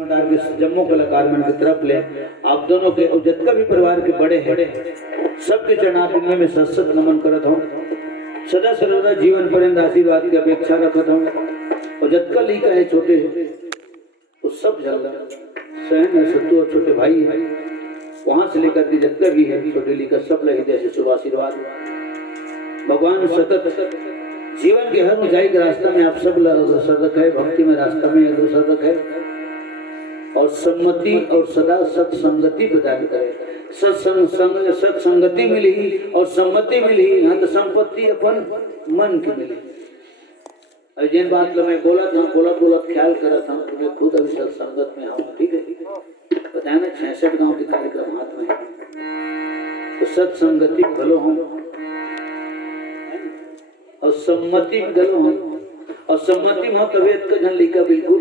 के जम्मू कलाकार मन की तरफ ले आप दोनों के और जितना भी परिवार के बड़े हैं सबके चरणार्थ में सत्सत नमन करत हूँ। सदा सर्वदा जीवन पर्यंत आशीर्वाद की अपेक्षा रखत हूँ। और जितना लीका है छोटे तो सब जल्दा सहन है सत्तू और छोटे भाई है वहां से लेकर के जितना भी है छोटे लीका सब लगे जैसे शुभ आशीर्वाद। भगवान सतत जीवन के हर ऊंचाई के रास्ता में आप सब अग्रसर रखे, भक्ति में रास्ता में अग्रसर रखे और सम्मति और सदा सत्संगति प्रदान करे। सत्संगति मिली और सम्मति मिली, यहाँ तो संपत्ति अपन मन की मिली। और जिन बात लो मैं बोला था बोला ख्याल करा था तुम्हें खुद अभी सत्संगत में आऊँ, ठीक है बताया ना 66 गांव के कार्यक्रम हाथ में तो सत्संगति भलो हूँ और सम्मति गलो हूँ। और सम्मति में तबियत का जन लिखा बिल्कुल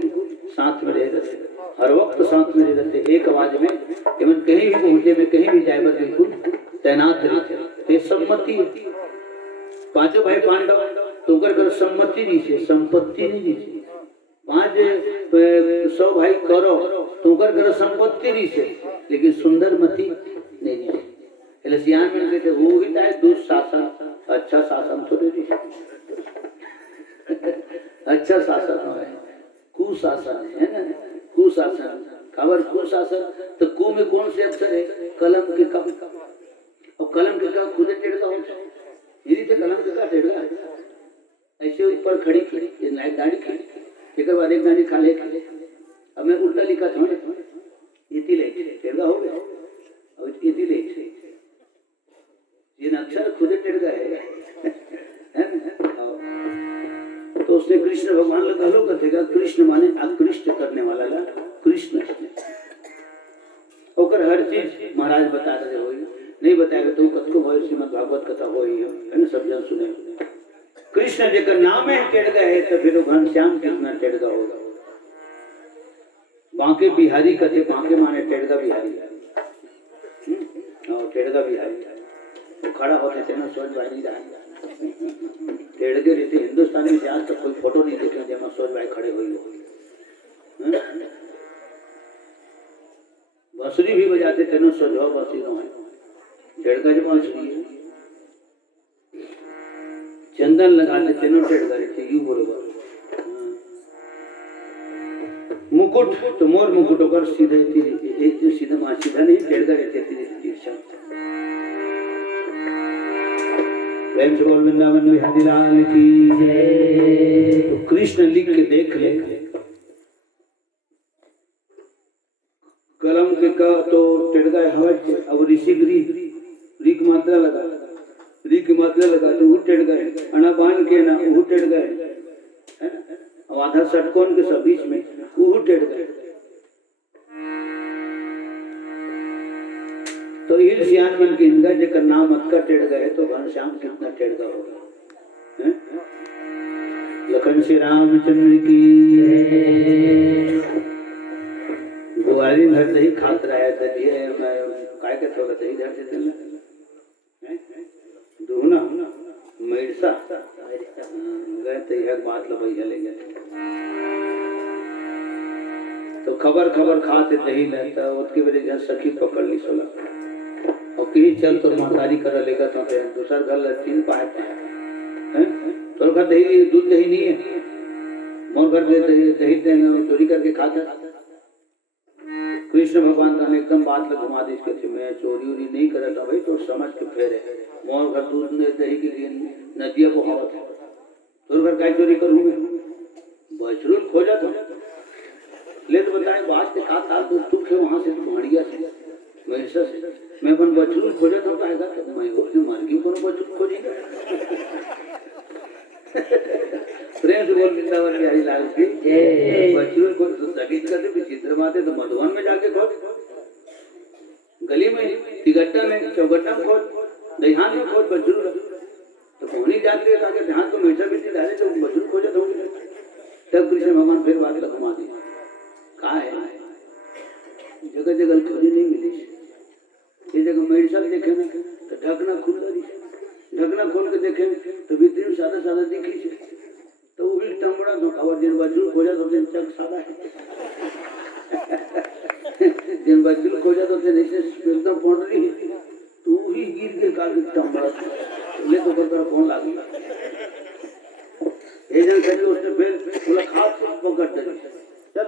साथ में रह रहते, हर वक्त साथ में रह रहते, एक आवाज में एवं कहीं भी पहुंचे में कहीं भी जाए बिल्कुल तैनात रहते। ये सम्मति पांचों भाई पांडव तो कर सम्मति नहीं से संपत्ति नहीं दी 500 भाई करो तो कर संपत्ति नहीं से लेकिन सुंदर मति नहीं दी। सियान में कहते वो ही चाहे दुशासन अच्छा शासन थोड़े दी अच्छा शासन है कुशासन है ना, कुशासन खबर कुशासन तो कु में कौन से अक्षर है कलम के कम और कलम के का खुद टेढ़ा हो यदि तो कलम के का टेढ़ा ऐसे ऊपर खड़ी ये लाइट दाढ़ी खड़ी एक बार एक दाढ़ी खा ले अब मैं उल्टा लिखा था इति ले टेढ़ा हो गया और इति ले ये अक्षर खुद टेढ़ा है तो उसने कृष्ण भगवान लगा लो कथेगा कृष्ण माने आकृष्ट करने वाला ला कृष्ण होकर हर चीज महाराज बता रहे हो नहीं बताएगा तो कथ को भाई श्रीमद् भागवत कथा हो ही है ना सब जन सुने कृष्ण जेकर नाम है टेढ़ा है तो फिर घनश्याम कितना टेढ़ा होगा। बांके बिहारी कथे बांके माने टेढ़ा बिहारी और टेढ़ा बिहारी वो खड़ा होते थे ना सोच भाई नहीं रहा टेढ़ के रहते हिंदुस्तान में आज तक कोई फोटो नहीं देखे जब सोच भाई खड़े हुई हो। बांसुरी भी बजाते थे ना सोच बांसुरी है टेढ़ का जो बांसुरी है चंदन लगाते थे ना टेढ़ रहते यू बरोबर मुकुट तो मोर मुकुट होकर सीधे एक जो सीधा सीधा नहीं टेढ़ रहते थे। प्रेम से बोल वृंदावन बिहारी लाल की जय। तो कृष्ण लिख के देख ले कलम के का तो टिड़गा हवा अब ऋषि री की मात्रा लगा री की मात्रा लगा तो वो टिड़गा है अना बांध के ना वो टिड़गा है ना अब आधा षटकोण के सब बीच में वो टिड़गा है। तो हिल सियान मन की हिंगा जेकर नाम अतका टेढ़ गए तो घनश्याम कितना टेढ़ होगा। लखन श्री रामचंद्र की गुआरी घर दही खात रहा था दिए मैं काय के थोड़ा दही धर देते ना दूना मिर्सा गए तो यह बात लबैया ले गए तो खबर खाते दही लेता उसकी वजह से सखी पकड़ ली सोला और कहीं चल तो महतारी कर लेगा तो दूसरा घर तीन पाते हैं तो घर दही दूध दही नहीं है मोर घर में दही चोरी करके खाता। कृष्ण भगवान का एकदम बात लग घुमा दी इसके मैं चोरी उरी नहीं कर रहा भाई तो समझ के फेरे मोर घर दूध ने दही के लिए नदिया बहावत है तो घर काय चोरी करूँ मैं बचरूल खोजा तो ले तो बताए बात के खाता दुख है वहां से बढ़िया से मैं अपन बचरूल खोजा तो आएगा तो मैं उसने मार की कोनो बचरूल खोजेगा। प्रेम से बोल वृंदावन बिहारी लाल की जय। बचरूल को स्थगित करते विचित्र माते तो मधुवन में जाके खोज गली में तिगट्टा में चौगट्टा में खोज दहिहान में खोज बचरूल तो कौनी जाते ताकि ध्यान को मीठा भी डाले तो बचरूल खोजा तो तब कृष्ण भगवान फिर बात घुमा दी कहा है जगह जगह खोजी नहीं मिली ये जगह मेरी साथ देखे ना तो ढकना खुला ढकना खोल के देखे तो भीतर सादा सादा दिखी तो वो भी टमड़ा और दिन बजू खोजा तो दिन चक सादा है दिन बाद दिल खो जाता थे नीचे एकदम पड़ रही तू ही गिर गिर काल के टम्बड़ा ले तो कर फोन लाग गया एजेंट से उसने फिर बोला खास पकड़ दे चल